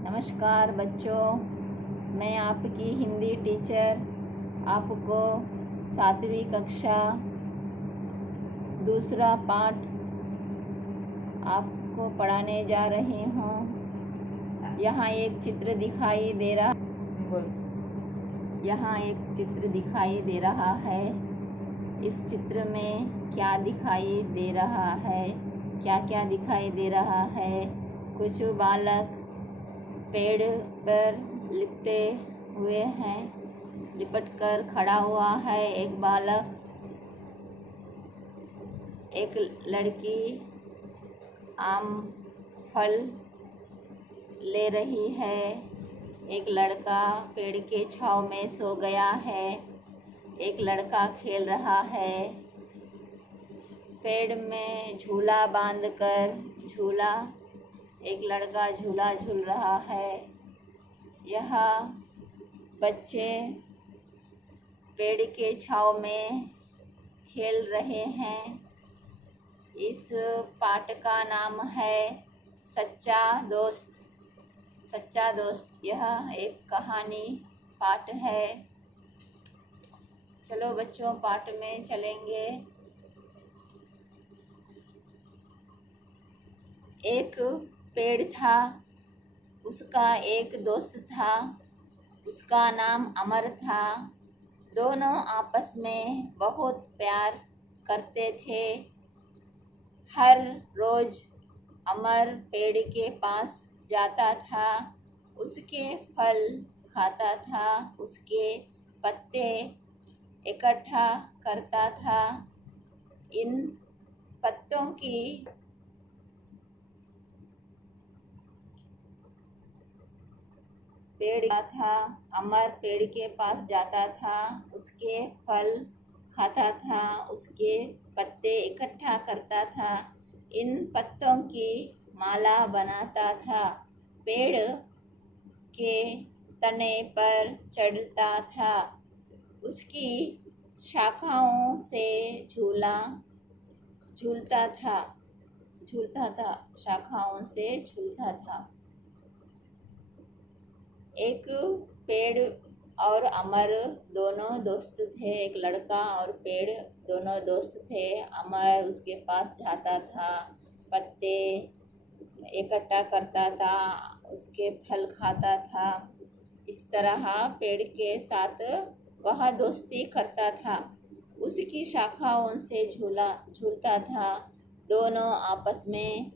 नमस्कार बच्चों, मैं आपकी हिंदी टीचर आपको 7वीं कक्षा दूसरा पाठ आपको पढ़ाने जा रही हूँ। यहाँ एक चित्र दिखाई दे रहा है। इस चित्र में क्या दिखाई दे रहा है? क्या दिखाई दे रहा है? कुछ बालक पेड़ पर लिपटे हुए हैं, लिपट कर खड़ा हुआ है। एक बालक, एक लड़की आम फल ले रही है। एक लड़का पेड़ के छांव में सो गया है। एक लड़का खेल रहा है। पेड़ में झूला बांधकर एक लड़का झूला झूल रहा है। यह बच्चे पेड़ के छांव में खेल रहे हैं। इस पाठ का नाम है सच्चा दोस्त। सच्चा दोस्त, यह एक कहानी पाठ है। चलो बच्चों, पाठ में चलेंगे। एक पेड़ था, उसका एक दोस्त था, उसका नाम अमर था। दोनों आपस में बहुत प्यार करते थे। हर रोज अमर पेड़ के पास जाता था, उसके फल खाता था, उसके पत्ते इकट्ठा करता था। इन पत्तों की पेड़ था। अमर पेड़ के पास जाता था, उसके फल खाता था, उसके पत्ते इकट्ठा करता था, इन पत्तों की माला बनाता था। पेड़ के तने पर चढ़ता था, उसकी शाखाओं से झूलता था। शाखाओं से झूलता था। एक पेड़ और अमर दोनों दोस्त थे। एक लड़का और पेड़ दोनों दोस्त थे। अमर उसके पास जाता था, पत्ते इकट्ठा करता था, उसके फल खाता था। इस तरह पेड़ के साथ वह दोस्ती करता था, उसकी शाखाओं से झूलता था। दोनों आपस में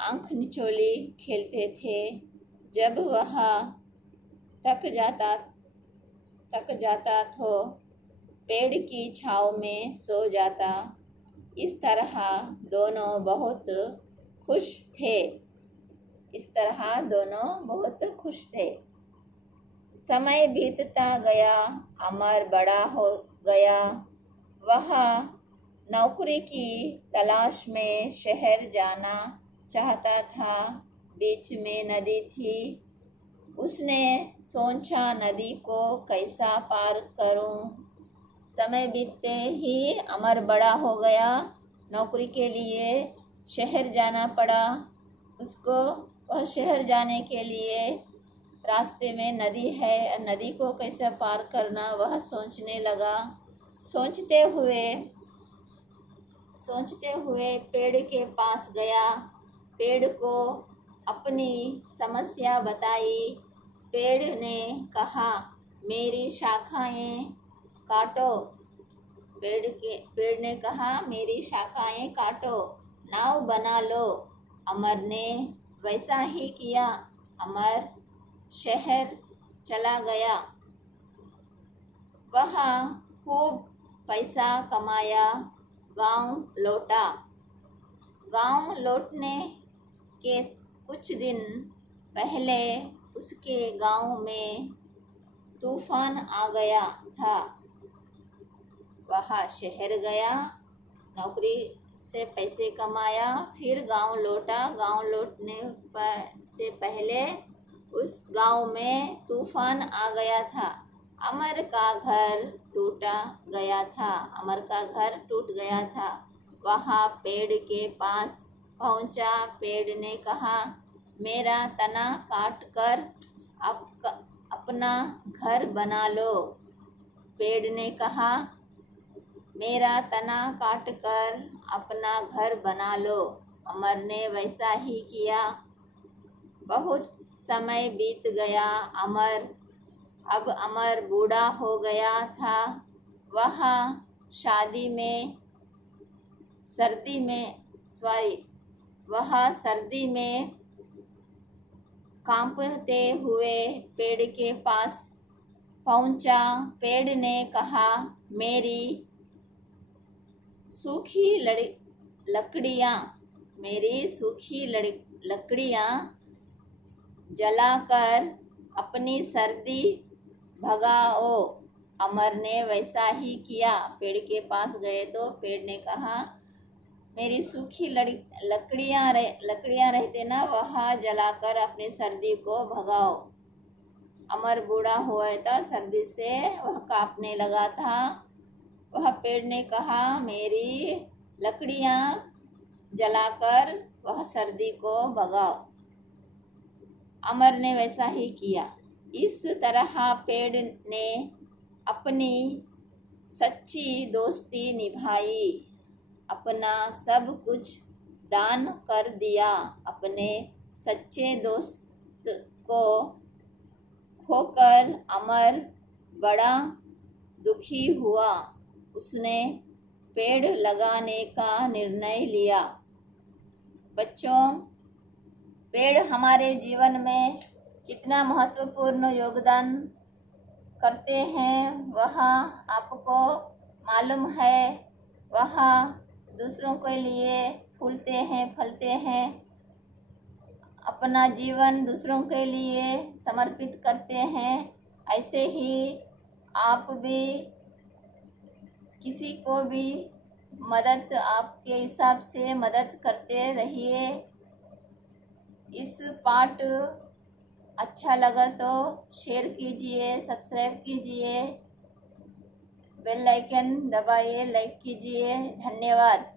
आंख निचोली खेलते थे। जब वह थक जाता तो पेड़ की छांव में सो जाता। इस तरह दोनों बहुत खुश थे। समय बीतता गया, अमर बड़ा हो गया। वह नौकरी की तलाश में शहर जाना चाहता था। बीच में नदी थी। उसने सोचा, नदी को कैसा पार करूं? समय बीतते ही अमर बड़ा हो गया। नौकरी के लिए शहर जाना पड़ा उसको। वह शहर जाने के लिए रास्ते में नदी है, नदी को कैसे पार करना वह सोचने लगा। सोचते हुए पेड़ के पास गया। पेड़ को अपनी समस्या बताई। पेड़ ने कहा, मेरी शाखाएं काटो। पेड़ ने कहा, मेरी शाखाएं काटो, नाव बना लो। अमर ने वैसा ही किया। अमर शहर चला गया। वह खूब पैसा कमाया, गांव लौटा। गांव लौटने के कुछ दिन पहले उसके गांव में तूफान आ गया था। वह शहर गया, नौकरी से पैसे कमाया, फिर गांव लौटा। गांव लौटने से पहले उस गांव में तूफान आ गया था। अमर का घर टूट गया था। वह पेड़ के पास पहुंचा। पेड़ ने कहा, मेरा तना काट कर अपना घर बना लो। पेड़ ने कहा, मेरा तना काट कर अपना घर बना लो। अमर ने वैसा ही किया। बहुत समय बीत गया। अब अमर बूढ़ा हो गया था। वह सर्दी में कांपते हुए पेड़ के पास पहुंचा। पेड़ ने कहा, मेरी सूखी लकड़ियां जलाकर अपनी सर्दी भगाओ। अमर ने वैसा ही किया। पेड़ के पास गए तो पेड़ ने कहा, मेरी सूखी लकड़ियां रहते ना, वह जलाकर अपनी सर्दी को भगाओ। अमर बूढ़ा हुआ था, सर्दी से वह कांपने लगा था। वह पेड़ ने कहा, मेरी लकड़ियां जलाकर वह सर्दी को भगाओ। अमर ने वैसा ही किया। इस तरह पेड़ ने अपनी सच्ची दोस्ती निभाई। अपना सब कुछ दान कर दिया। अपने सच्चे दोस्त को खोकर अमर बड़ा दुखी हुआ। उसने पेड़ लगाने का निर्णय लिया। बच्चों, पेड़ हमारे जीवन में कितना महत्वपूर्ण योगदान करते हैं वह आपको मालूम है। वह दूसरों के लिए फूलते हैं, फलते हैं, अपना जीवन दूसरों के लिए समर्पित करते हैं। ऐसे ही आप भी किसी को भी मदद आपके हिसाब से मदद करते रहिए। इस पाठ अच्छा लगा तो शेयर कीजिए, सब्सक्राइब कीजिए, बेल आइकन दबाइए, लाइक कीजिए। धन्यवाद।